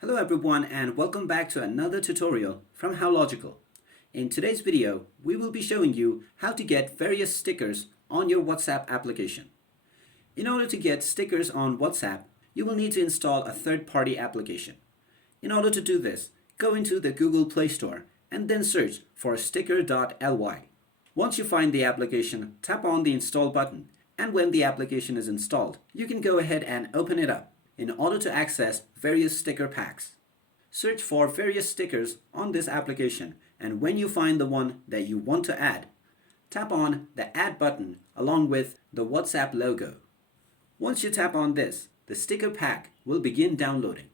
Hello everyone and welcome back to another tutorial from How Logical. In today's video, we will be showing you how to get various stickers on your WhatsApp application. In order to get stickers on WhatsApp, you will need to install a third-party application. In order to do this, go into the Google Play Store and then search for sticker.ly. Once you find the application, tap on the install button, and when the application is installed, you can go ahead and open it up in order to access various sticker packs. Search for various stickers on this application, and when you find the one that you want to add, tap on the Add button along with the WhatsApp logo. Once you tap on this, the sticker pack will begin downloading.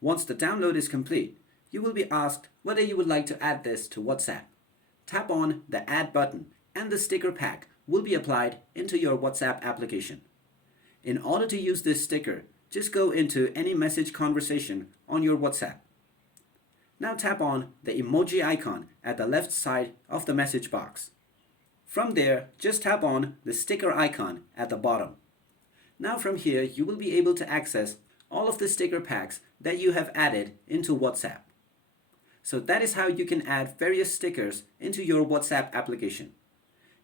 Once the download is complete, you will be asked whether you would like to add this to WhatsApp. Tap on the Add button and the sticker pack will be applied into your WhatsApp application. In order to use this sticker, just go into any message conversation on your WhatsApp. Now tap on the emoji icon at the left side of the message box. From there, just tap on the sticker icon at the bottom. Now from here, you will be able to access all of the sticker packs that you have added into WhatsApp. So that is how you can add various stickers into your WhatsApp application.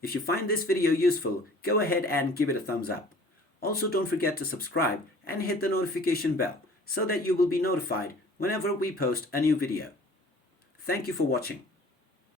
If you find this video useful, go ahead and give it a thumbs up. Also, don't forget to subscribe and hit the notification bell so that you will be notified whenever we post a new video. Thank you for watching.